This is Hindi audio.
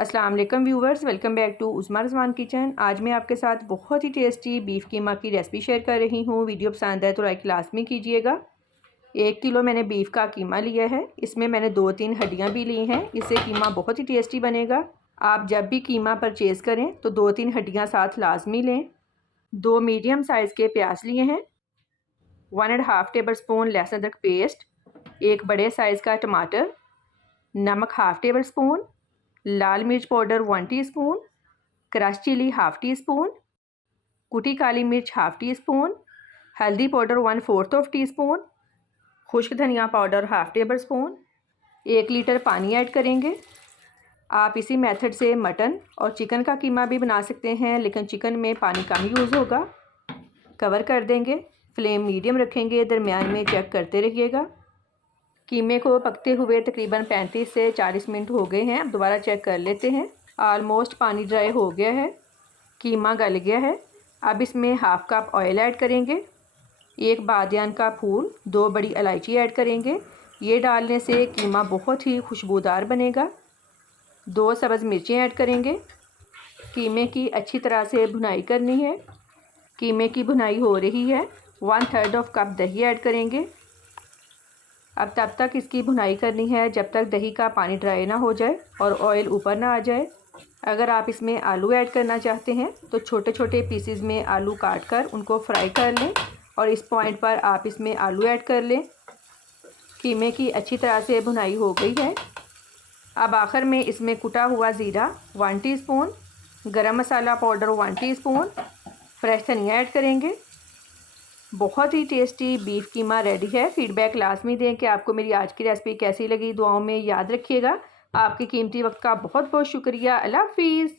अस्सलाम वालेकुम viewers, welcome back to Usma Rizwan kitchen. आज मैं आपके साथ बहुत ही टेस्टी बीफ कीमा की रेसिपी शेयर कर रही हूँ। वीडियो पसंद है तो लाइक लाजमी कीजिएगा। 1 किलो मैंने बीफ का कीमा लिया है। इसमें मैंने 2-3 हड्डियाँ भी ली हैं। इससे कीमा बहुत ही टेस्टी बनेगा। आप जब भी कीमा परचेज़ करें तो 2-3 हड्डियाँ साथ लाजमी लें। 2 मीडियम साइज़ के प्याज लिए हैं, 1.5 टेबल स्पून लहसुन अदरक पेस्ट, 1 बड़े साइज़ का टमाटर, नमक 1/2 टेबल स्पून, लाल मिर्च powder 1 teaspoon, crush chilli 1/2 teaspoon, कुटी काली मिर्च 1/2 टीस्पून, हल्दी पाउडर 1/4 टीस्पून, खुश्क धनिया पाउडर 1/2 टेबल स्पून। 1 लीटर पानी ऐड करेंगे। आप इसी मेथड से मटन और चिकन का कीमा भी बना सकते हैं, लेकिन चिकन में पानी कम यूज़ होगा। कवर कर देंगे, फ्लेम मीडियम रखेंगे, दरमियान में चेक करते रहिएगा। कीमे को पकते हुए तकरीबन 35 से 40 मिनट हो गए हैं। अब दोबारा चेक कर लेते हैं। ऑलमोस्ट पानी ड्राई हो गया है, कीमा गल गया है। अब इसमें 1/2 कप ऑयल ऐड करेंगे, 1 बादियान का फूल, 2 बड़ी इलायची ऐड करेंगे। ये डालने से कीमा बहुत ही खुशबूदार बनेगा। 2 सब्ज़ मिर्चें ऐड करेंगे। कीमे की अच्छी तरह से भुनाई करनी है। कीमे की भुनाई हो रही है। 1/3 कप दही ऐड करेंगे। अब तब तक इसकी भुनाई करनी है जब तक दही का पानी ड्राई ना हो जाए और ऑयल ऊपर ना आ जाए। अगर आप इसमें आलू ऐड करना चाहते हैं तो छोटे छोटे पीसेस में आलू काट कर उनको फ्राई कर लें और इस पॉइंट पर आप इसमें आलू ऐड कर लें। कीमे की अच्छी तरह से भुनाई हो गई है। अब आखिर में इसमें कुटा हुआ ज़ीरा 1 टीस्पून, गरम मसाला पाउडर 1 टीस्पून, फ्रेश धनिया ऐड करेंगे। बहुत ही टेस्टी बीफ कीमा रेडी है। फीडबैक लाजमी दें कि आपको मेरी आज की रेसिपी कैसी लगी। दुआओं में याद रखिएगा। आपके कीमती वक्त का बहुत बहुत शुक्रिया। अल्लाह हाफिज़।